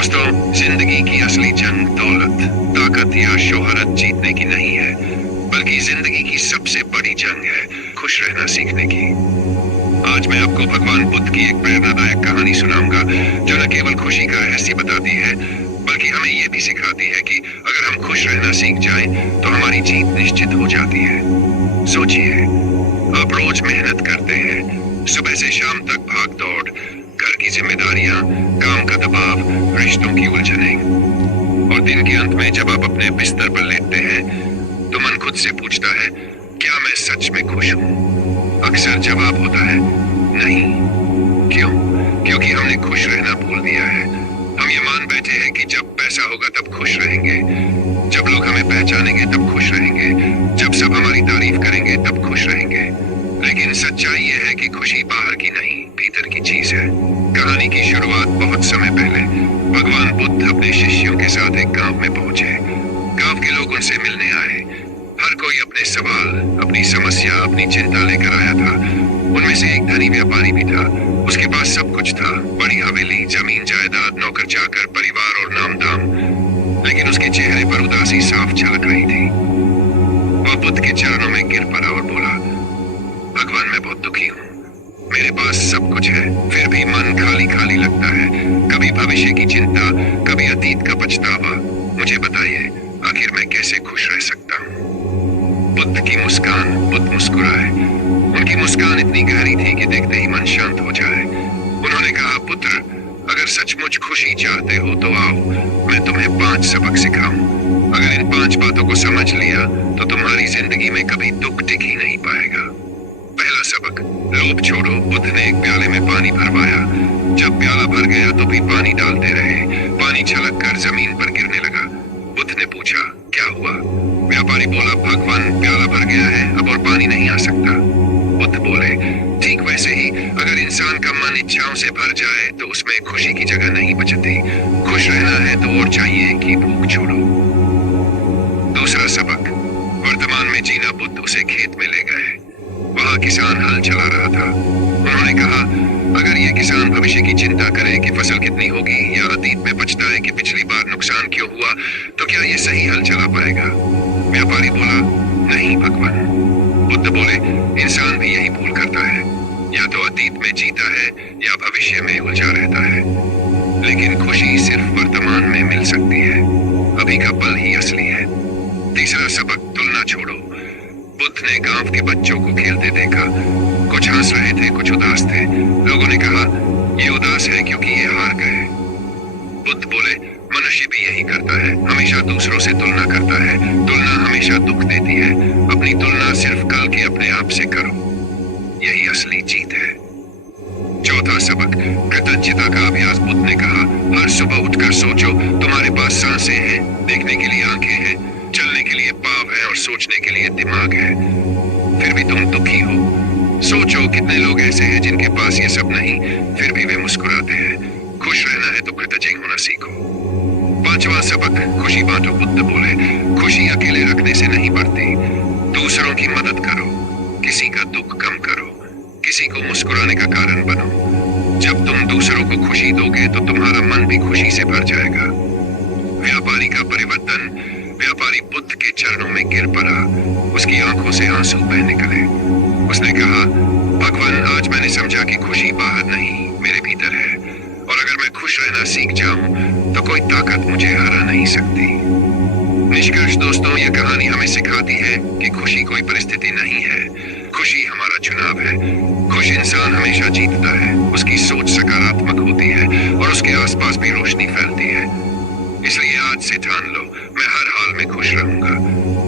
दोस्तों, जिंदगी की असली जंग दौलत, ताकत या शोहरत जीतने की नहीं है, बल्कि जिंदगी की सबसे बड़ी जंग है खुश रहना सीखने की। आज मैं आपको भगवान बुद्ध की एक प्रेरणादायक कहानी सुनाऊंगा जो न केवल खुशी का रहस्य बताती है, बल्कि हमें यह भी सिखाती है कि अगर हम खुश रहना सीख जाएं, तो हमारी जीत निश्चित हो जाती है। सोचिए, आप रोज मेहनत करते हैं, सुबह से शाम तक भाग दौड़, घर की जिम्मेदारियां, काम का दबाव, रिश्तों की उलझनें, और दिन के अंत में जब आप अपने बिस्तर पर लेटते हैं, तो मन खुद से पूछता है, क्या मैं सच में खुश हूं? अक्सर जवाब होता है, नहीं। क्यों? क्योंकि हमने खुश रहना भूल दिया है। हम ये मान बैठे हैं कि जब पैसा होगा तब खुश रहेंगे, जब लोग हमें पहचानेंगे तब खुश रहेंगे, जब सब हमारी तारीफ करेंगे तब खुश रहेंगे। लेकिन सच्चाई यह है कि खुशी बाहर की नहीं, भीतर की चीज है। कहानी की शुरुआत बहुत समय पहले भगवान बुद्ध अपने शिष्यों के साथ एक गांव में पहुंचे। गांव के लोग उनसे मिलने आए। हर कोई अपने सवाल, अपनी समस्या, अपनी चिंता लेकर आया था। उनमें से एक धनी व्यापारी भी था। उसके पास सब कुछ था, बड़ी हवेली, जमीन जायदाद, नौकर चाकर, परिवार और नाम दाम। लेकिन उसके चेहरे पर उदासी साफ झलक रही थी। वह बुद्ध के चरणों में गिर पड़ा और बोला, भगवान, मैं बहुत दुखी हूँ। मेरे पास सब कुछ है, फिर भी मन खाली खाली लगता है। कभी भविष्य की चिंता, कभी अतीत का पछतावा। मुझे बताइए, आखिर मैं कैसे खुश रह सकता हूँ? बुद्ध मुस्कुराए। उनकी मुस्कान इतनी गहरी थी कि देखते ही मन शांत हो जाए। उन्होंने कहा, पुत्र, अगर सचमुच खुशी चाहते हो तो आओ, मैं तुम्हें 5 सबक सिखाऊं। अगर इन 5 बातों को समझ लिया तो तुम्हारी जिंदगी में कभी दुख टिक ही नहीं पाएगा। पहला सबक, लोभ छोड़ो। बुद्ध ने एक प्याले में पानी भरवाया। जब प्याला भर गया तो भी पानी डालते रहे। पानी छलक कर जमीन पर गिरने लगा। बुद्ध ने पूछा, क्या हुआ? व्यापारी बोला, भगवान, प्याला भर गया है, अब और पानी नहीं आ सकता। बुद्ध बोले, ठीक वैसे ही अगर इंसान का मन इच्छाओं से भर जाए तो उसमें खुशी की जगह नहीं बचती। खुश रहना है तो और चाहिए कि भूख छोड़ो। दूसरा सबक, वर्तमान में जीना। बुद्ध उसे खेत में ले गए। वहां किसान हल चला रहा था। उन्होंने कहा, अगर ये किसान भविष्य की चिंता करे कि फसल कितनी होगी, या अतीत में पछताए कि पिछली बार नुकसान क्यों हुआ, तो क्या ये सही हल चला पाएगा? व्यापारी बोला, नहीं भगवान। बुद्ध बोले, इंसान भी यही भूल करता है, या तो अतीत में जीता है या भविष्य में उलझा रहता है। लेकिन खुशी सिर्फ वर्तमान में मिल सकती है। अभी का पल ही असली है। तीसरा सबक, तुलना छोड़ो। बुद्ध ने गांव के बच्चों को खेलते देखा। कुछ हंस रहे थे, कुछ उदास थे। लोगों ने कहा, ये उदास है क्योंकि ये हार गए। बुद्ध बोले, मनुष्य भी यही करता है, हमेशा दूसरों से तुलना करता है। तुलना हमेशा दुख देती है। अपनी तुलना सिर्फ कल के अपने आप से करो, यही असली जीत है। चौथा सबक, कृतज्ञता का अभ्यास। बुद्ध ने कहा, हर सुबह उठकर सोचो, तुम्हारे पास सांसें हैं, देखने के लिए आंखें हैं, चलने के लिए पाँव है और सोचने के लिए दिमाग है। फिर भी तुम दुखी हो। सोचो, कितने लोग ऐसे हैं जिनके पास ये सब नहीं, फिर भी वे मुस्कुराते हैं। खुश रहना है तो कृतज्ञ होना सीखो। पांचवा सबक, खुशी बांटो। बुद्ध बोले, खुशी अकेले रखने से नहीं बढ़ती। दूसरों की मदद करो, किसी का दुख कम करो, किसी को मुस्कुराने का कारण बनो। जब तुम दूसरों को खुशी दोगे तो तुम्हारा मन भी खुशी से भर जाएगा। व्यापारी का परिवर्तन। व्यापारी बुद्ध के चरणों में गिर पड़ा। उसकी आंखों से आंसू बह निकले। उसने कहा, भगवान, आज मैंने समझा कि खुशी बाहर नहीं, मेरे भीतर है। और अगर मैं खुश रहना सीख जाऊं तो कोई ताकत मुझे हरा नहीं सकती। निष्कर्ष दोस्तों, यह कहानी हमें सिखाती है कि खुशी कोई परिस्थिति नहीं है, खुशी हमारा चुनाव है। खुश इंसान हमेशा जीतता है, उसकी सोच सकारात्मक होती है और उसके आसपास भी रोशनी फैलती है। इसलिए आज से ठान लो, मैं हर हाल में खुश रहूंगा।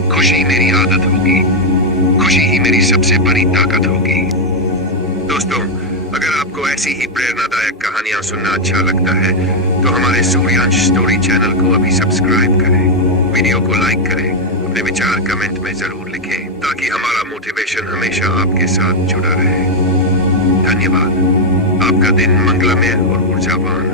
खुशी मेरी आदत होगी, खुशी ही मेरी सबसे बड़ी ताकत होगी। दोस्तों, अगर आपको ऐसी ही प्रेरणादायक कहानियां सुनना अच्छा लगता है तो हमारे सूर्यांश स्टोरी चैनल को अभी सब्सक्राइब करें, वीडियो को लाइक करें, अपने विचार कमेंट में जरूर लिखें ताकि हमारा मोटिवेशन हमेशा आपके साथ जुड़ा रहे। धन्यवाद। आपका दिन मंगलमय और ऊर्जावान